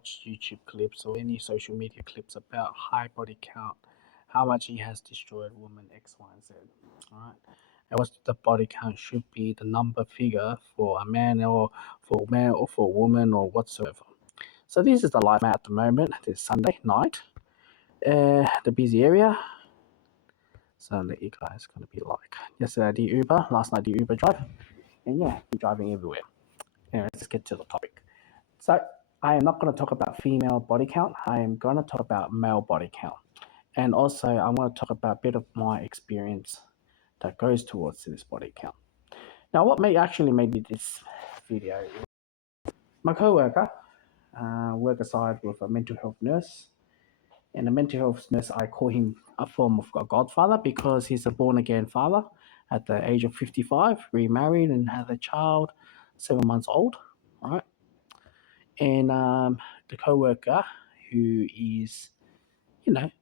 watch YouTube clips or any social media clips about high body count, how much he has destroyed women X, Y, and Z. All right. And what the body count should be the number figure for a man or for a woman or whatsoever. So this is the live at the moment. This Sunday night. The busy area. So I'll let you guys gonna be like. Yesterday I did Uber, last night I did Uber drive. And yeah, be driving everywhere. Anyway, let's get to the topic. So I am not going to talk about female body count. I am going to talk about male body count. And also I want to talk about a bit of my experience that goes towards this body count. Now what actually made me this video is my co-worker work aside with a mental health nurse. And the mental health nurse, I call him a form of a godfather because he's a born again father at the age of 55, remarried and has a child 7 months old, right? And the co-worker who is,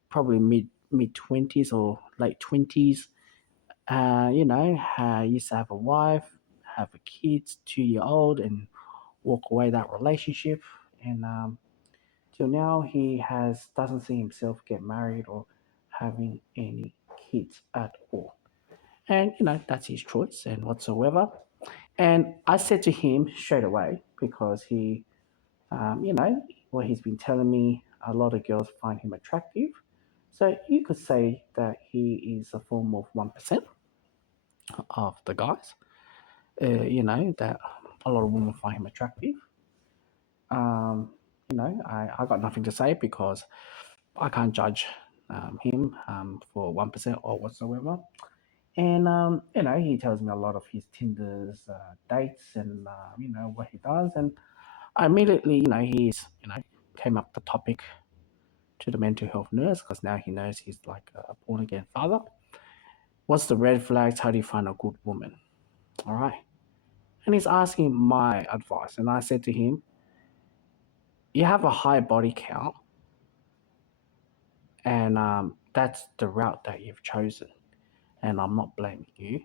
probably mid 20s or late 20s, used to have a wife, have a kids, 2 year old, and walk away that relationship. And till now, he doesn't see himself get married or having any kids at all. And that's his choice and whatsoever. And I said to him straight away because you know, what he's been telling me, a lot of girls find him attractive. So you could say that he is a form of 1% of the guys, that a lot of women find him attractive. Um, I got nothing to say because I can't judge him for 1% or whatsoever. And, he tells me a lot of his Tinder's dates and, what he does. And I immediately, came up the topic to the mental health nurse because now he knows he's like a born again father. What's the red flags? How do you find a good woman? All right. And he's asking my advice. And I said to him, you have a high body count, and that's the route that you've chosen. And I'm not blaming you.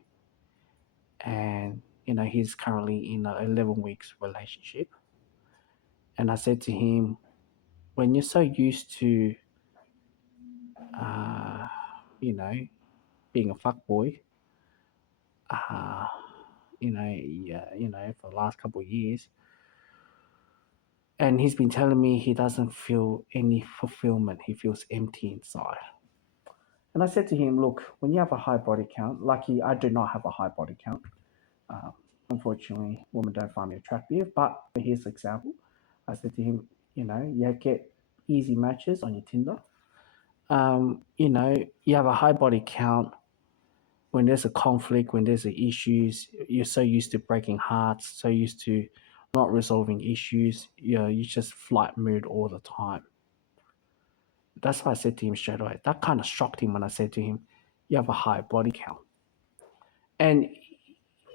And, he's currently in an 11 weeks relationship. And I said to him, when you're so used to, uh, you know, being a fuck boy, uh, yeah, for the last couple of years, and he's been telling me he doesn't feel any fulfillment. He feels empty inside. And I said to him, look, when you have a high body count, lucky I do not have a high body count. Uh, Unfortunately, women don't find me attractive. But here's an example. I said to him, you get easy matches on your Tinder. You have a high body count. When there's a conflict, when there's issues, you're so used to breaking hearts, so used to not resolving issues. You just flight mood all the time. That's why I said to him straight away. That kind of shocked him when I said to him, "You have a high body count." And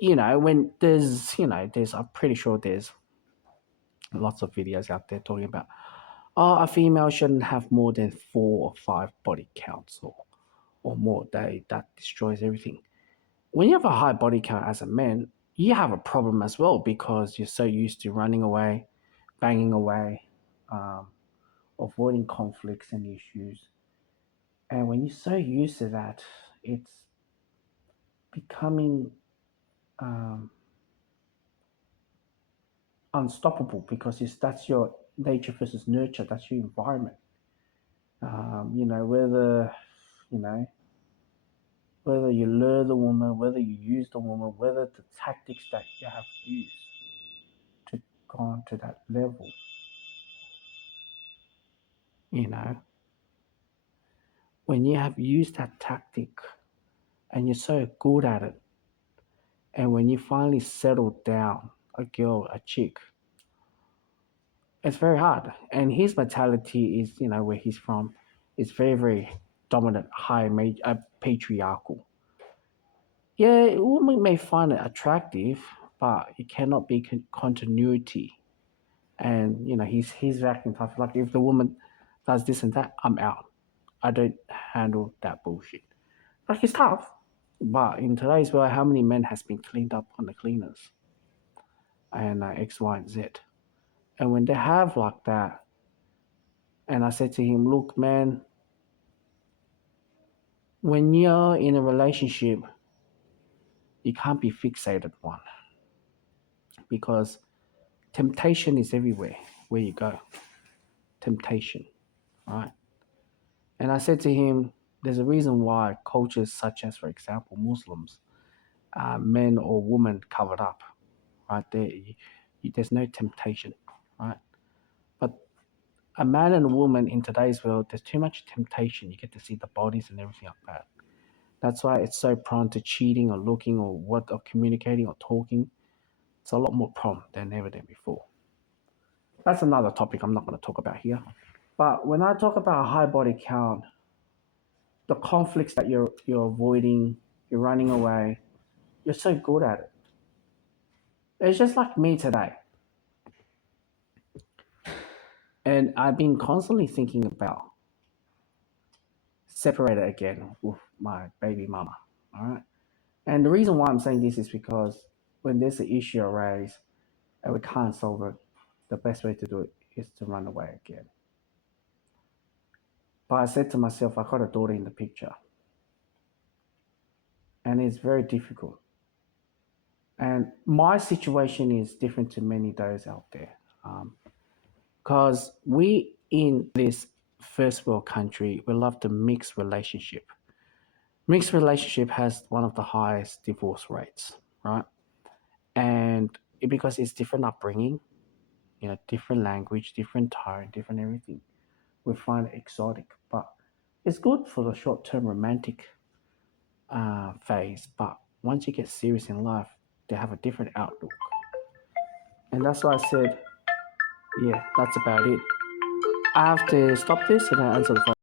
when I'm pretty sure there's lots of videos out there talking about, a female shouldn't have more than 4 or 5 body counts or more. That destroys everything. When you have a high body count as a man, you have a problem as well because you're so used to running away, banging away, um, avoiding conflicts and issues. And when you're so used to that, it's becoming um, unstoppable because that's your nature versus nurture. That's your environment. Whether you know whether you lure the woman, whether you use the woman, whether the tactics that you have used to go on to that level, you know, when you have used that tactic and you're so good at it, and when you finally settle down, a girl, a chick, it's very hard. And his mentality is, where he's from, is very, very dominant, patriarchal. Yeah, a woman may find it attractive, but it cannot be continuity. And he's acting tough. Like if the woman does this and that, I'm out. I don't handle that bullshit. Like he's tough, but in today's world, how many men has been cleaned up on the cleaners and X, Y, and Z? And when they have like that, And I said to him, look, man, when you're in a relationship, you can't be fixated one because temptation is everywhere where you go. Temptation, right? And I said to him, there's a reason why cultures such as, for example, Muslims, men or women covered up, right? There's no temptation, right? But a man and a woman in today's world, there's too much temptation. You get to see the bodies and everything like that. That's why it's so prone to cheating or looking or what or communicating or talking. It's a lot more prone than ever than before. That's another topic I'm not going to talk about here. But when I talk about high body count, the conflicts that you're avoiding, you're running away, you're so good at it. It's just like me today. And I've been constantly thinking about separated again with my baby mama. All right. And the reason why I'm saying this is because when there's an issue arise and we can't solve it, the best way to do it is to run away again. But I said to myself, I got a daughter in the picture. And it's very difficult. And my situation is different to many those out there. Because we in this first world country, we love the mixed relationship. Mixed relationship has one of the highest divorce rates, right? And because it's different upbringing, different language, different tone, different everything, we find it exotic. But it's good for the short-term romantic phase. But once you get serious in life, they have a different outlook. And that's why I said, yeah, that's about it. I have to stop this and I answer the phone.